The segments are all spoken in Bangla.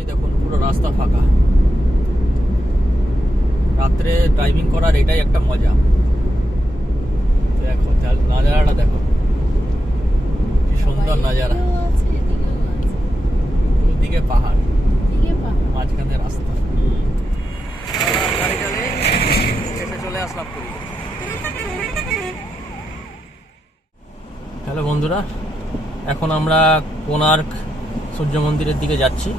এই দেখুন পুরো রাস্তা ফাঁকা। রাত্রে ড্রাইভিং করার এটাই একটা মজা। দেখো নাজারাটা দেখো। কি সুন্দর নাজারা। দুদিকে পাহাড়। মাঝখানে রাস্তা। এসে চলে আসলাম পুরী। হ্যালো বন্ধুরা এখন আমরা কোনার্ক সূর্য মন্দিরের দিকে যাচ্ছি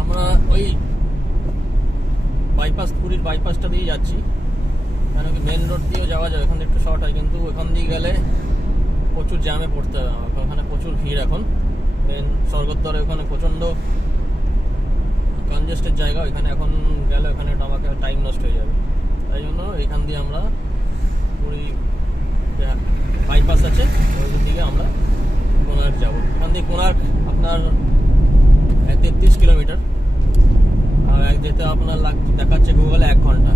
আমরা ওই বাইপাস পুরীর বাইপাসটা দিয়ে যাচ্ছি। কেন কি মেন রোড দিয়েও যাওয়া যায়, ওখান থেকে একটু শর্ট হয়, কিন্তু ওখান দিয়ে গেলে প্রচুর জ্যামে পড়তে হবে আমাকে। ওখানে প্রচুর ভিড় এখন। মেন স্বর্গদ্বারে ওখানে প্রচণ্ড কনজেস্টেড জায়গা, ওইখানে এখন গেলে ওখানে আমাকে টাইম নষ্ট হয়ে যাবে। তাই জন্য এখান দিয়ে আমরা পুরী বাইপাস আছে, ওই দিকে আমরা কোনার্ক যাব। এখান দিয়ে কোনার্ক আপনার তেত্রিশ কিলোমিটার। এক যেতে আপনার লাগ, দেখাচ্ছে গুগলে এক ঘণ্টা।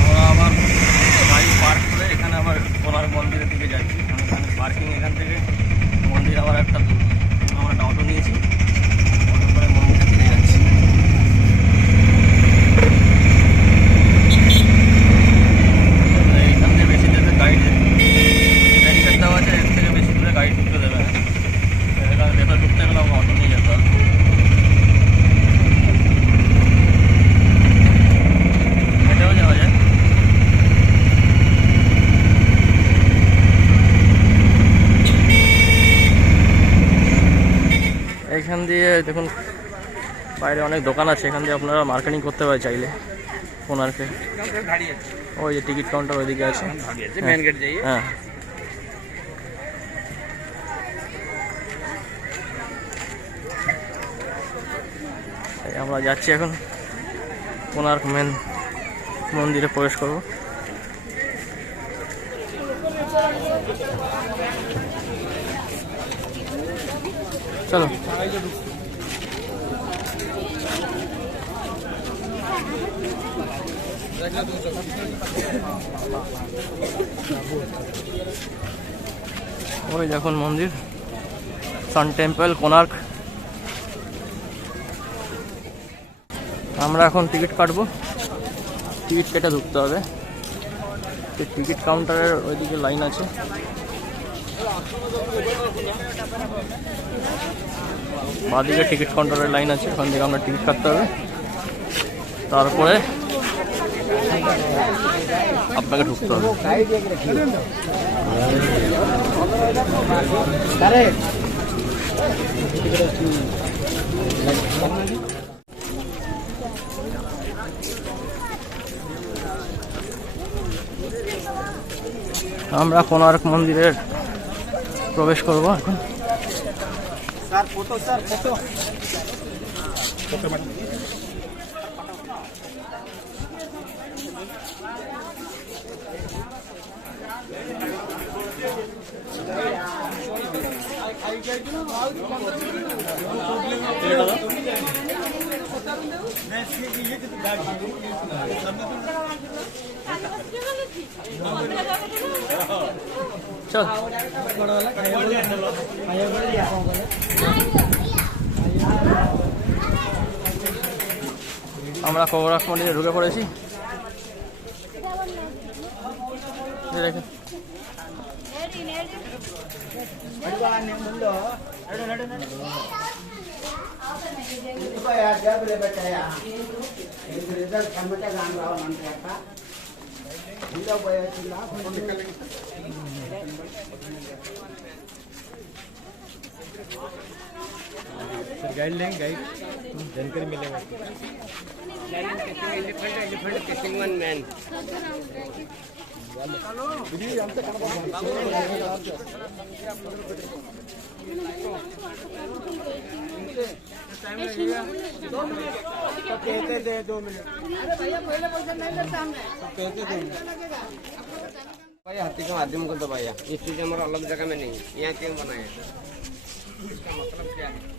আমরা আবার গাড়ি পার্ক করে এখানে আবার কোনার মন্দিরের দিকে যাচ্ছি। এখানে পার্কিং এখান থেকে। মন্দির আবার একটা আমরা একটা অটো নিয়েছি অটো করে মন্দিরের দিকে যাচ্ছি এখান থেকে বেশি দেবে গাড়ি ব্যারিকেড দেওয়া আছে এর থেকে বেশি দূরে গাড়ি ঢুকতে দেবে না এখানে ভেতরে ঢুকতে গেলে আমার অটো নিয়ে যেতে হবে হেঁটেও যাওয়া যায় এইখান দিয়ে দেখুন বাইরে অনেক দোকান আছে এখান দিয়ে আপনারা মার্কেটিং করতে পারে চাইলে কোনার্কে ওই যে টিকিট কাউন্টার ওইদিকে আছে। যাইয়ে হ্যাঁ আমরা যাচ্ছি এখন কোনার্ক মেন মন্দিরে প্রবেশ করব। চলো। ওই দেখুন মন্দির, সান টেম্পল কোনার্ক আমরা এখন টিকিট কাটবো। টিকিট কেটে ঢুকতে হবে। টিকিট কাউন্টারের ওইদিকে লাইন আছে। বাঁদিকে টিকিট কাউন্টারের লাইন আছে, ওখান থেকে আমরা টিকিট কাটতে হবে। তারপরে আপনাকে ঢুকতে হবে। আমরা কোনার্ক মন্দিরের প্রবেশ করব এখন। Sir photo sir photo. চল আমরা কোনার্ক মন্দিরে ঢুকে পড়েছি। జాబులు పెట్టాయా నీకు రిజల్ట్ కమ్మటే దాని రావాలంటే అక్క ఇంట్లో పోయొచ్చిందా सर गाइड लेंगे गाइड जानकारी मिलेगा elephant elephant kissing one man कहते दे दो मिनट। कहते भाई हाथी का माध्यम को दबाया ये चीज़ हमारा अलग जगह में नहीं यहाँ क्यों बनाया इसका मतलब क्या है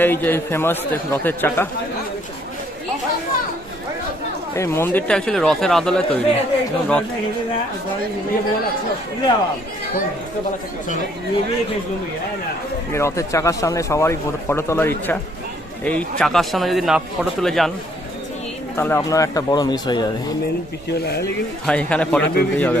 এই যে ফেমাস রথের চাকা এই মন্দিরটা অ্যাকচুয়ালি রথের আদলে তৈরি। রথ এই রথের চাকার সামনে সবারই ফটো তোলার ইচ্ছা। এই চাকার সামনে যদি না ফটো তুলে যান তাহলে আপনার একটা বড় মিস হয়ে যাবে। ভাই এখানে ফটো তুলতেই হবে।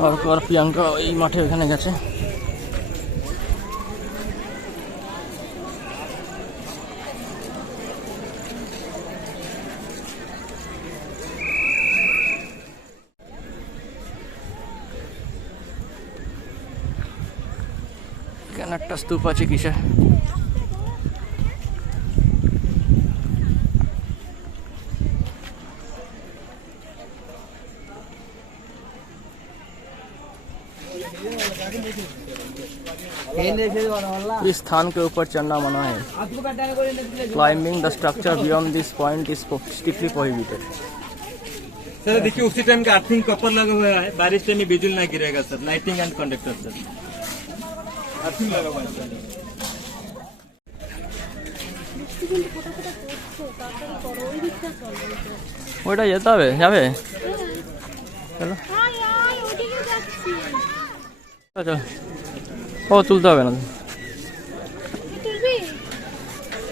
তারপর প্রিয়াঙ্কা এই মাঠে এখানে গেছে। একটা স্তূপ আছে কিসে इस स्थान के ऊपर चढ़ना मना है climbing the structure beyond this point is strictly prohibited sir देखिए उसी टाइम का अर्थिंग कपर लगा हुआ है बारिश टाइम में बिजली ना गिरेगा sir lighting and conductor sir earthing लगा हुआ है सर ওইটা যেতে হবে যাবে চলো চলো ও তুলতে হবে না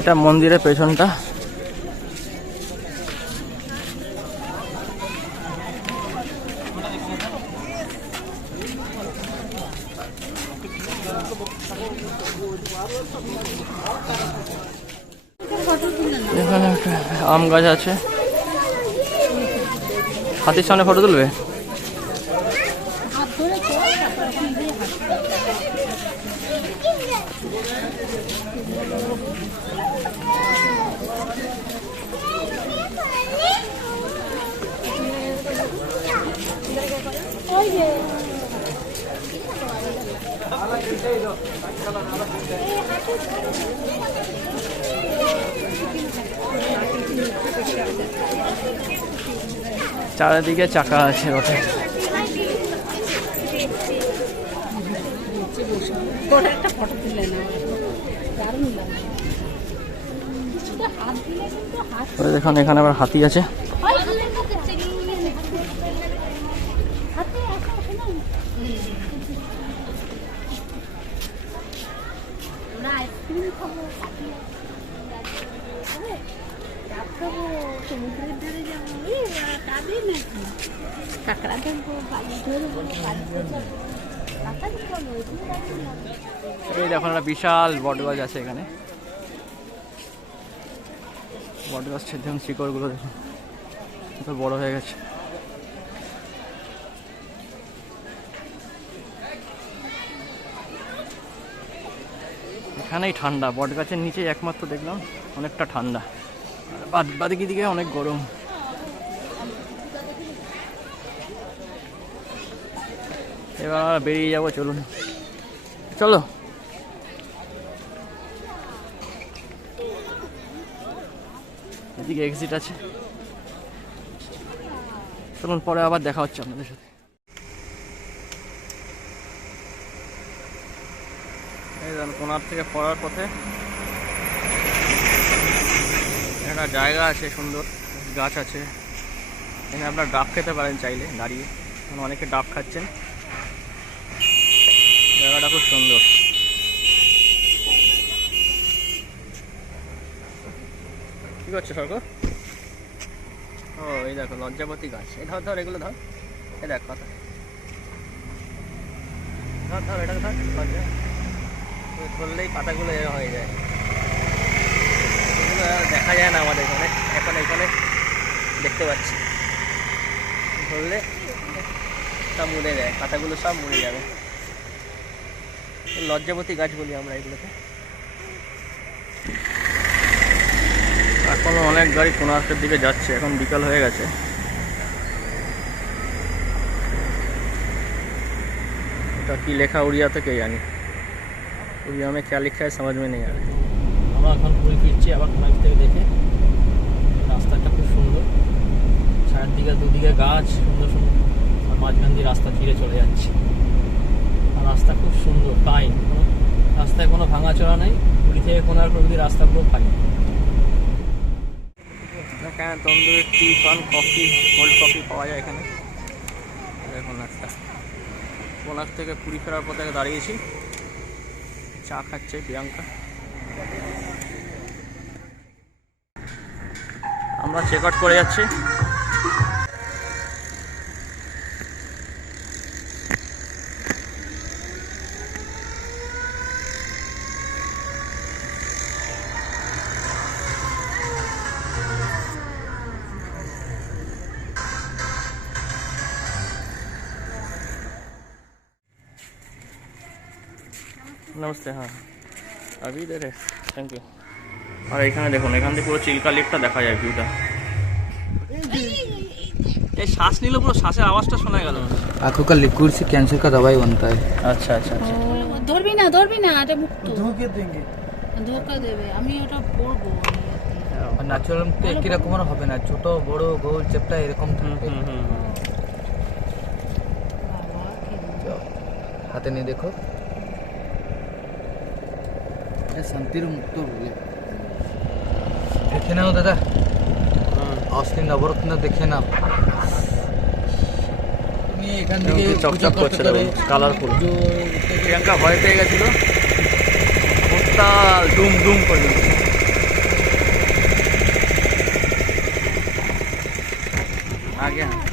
এটা মন্দিরের পেছনটা। এখানে একটা আম গাছ আছে। হাতির সামনে ফটো তুলবে হাত ধরে তো তারপর এখন দিয়ে হাত ওই যে চারিদিকে চাকা আছে রথে ওই দেখুন এখানে আবার হাতি আছে। এই দেখুন একটা বিশাল বটগাছ আছে এখানে। বটগাছের দেখুন শিকড়গুলো দেখুন বড় হয়ে গেছে। এখানেই ঠান্ডা বট গাছের নিচেই একমাত্র দেখলাম অনেকটা ঠান্ডা। বাদ বাদিকে দিকে অনেক গরম। এবার বেরিয়ে যাব, চলুন। চলো। এদিকে এক্সিট আছে। চলুন, পরে আবার দেখা হচ্ছে আপনাদের সাথে এই দেখুন কোনার থেকে পড়ার পথে। একটা জায়গা আছে সুন্দর, গাছ আছে। এখানে আপনার ডাব খেতে পারেন চাইলে, দাঁড়িয়ে। অনেকে ডাব খাচ্ছেন। জায়গাটা খুব সুন্দর। কি করছ, সর্গ? ও, এই দেখো লজ্জাপতি গাছ। এই ধর ধর, এগুলো ধর। এই দেখ, কথা। ধর ধর, এটা ধর, লজ্জা। ধরলেই পাতাগুলো এরকম হয়ে যায়। এগুলো দেখা যায় না আমাদের এখানে। এখন এখানে দেখতে পাচ্ছি। ধরলে সব মুড়ে যায় পাতাগুলো সব মুড়ে যাবে। লজ্জাপতি গাছ বলি আমরা এগুলোকে। এখনও অনেক গাড়ি কোনার্কের দিকে যাচ্ছে, এখন বিকাল হয়ে গেছে। এটা কি লেখা উড়িয়া থেকে, জানি। उड़िया में क्या लिखा है समझ में नहीं आ रहा है আমরা এখন পুরী ফিরছি আবার কোনার থেকে দেখে রাস্তাটা খুব সুন্দর চারদিকে দুদিকে গাছ সুন্দর সুন্দর আর মাঝখান দিয়ে রাস্তা ফিরে চলে যাচ্ছে আর রাস্তা খুব সুন্দর ফাইন কোনো রাস্তায় কোনো ভাঙাচোরা নেই পুরী থেকে কোনার প্রভৃতি রাস্তা পুরো ফাইন এখানে তন্দুরি টি পান কফি কোল্ড কফি পাওয়া যায় এখানে দেখুন একটা কোনার থেকে পুরী ফেরার পথে দাঁড়িয়েছি চা খাচ্ছে প্রিয়াঙ্কা। আমরা চেক আউট করে যাচ্ছি। নমস্তে হ্যাঁ আবি দে রে থ্যাংক ইউ আর এখানে দেখুন এখান থেকে পুরো চিল্কা লিকটা দেখা যায় ভিউটা এই শ্বাস নিলে পুরো শ্বাসের আওয়াজটা শোনা গেল आंखों का लिक्विड से कैंसर का दवाई बनता है আচ্ছা আচ্ছা আচ্ছা ও, ধরবি না ধরবি না এটা মুক্ত ধোকে দেবে ধোকা দেবে আমি ওটা পড়বো আর ন্যাচারাল মুক্ত একই রকমের হবে না ছোট বড় গোল চেপটা এরকম হুম থাকবে হুম হুম হুম। বাবা কি হাতে নিয়ে দেখো এটা শান্তির মুক্ত বলে দেখে নাও দাদা। অশ্লীল নবরত্ন দেখে নাও। তুমি এখান থেকে কি চকচক পুজো করছে করতে দেখুন, পারো। কালারফুল। পুজো প্রিয়াঙ্কা ভয় পেয়ে গেছিল। উত্তাল ডুম ডুম করে আগে হ্যাঁ।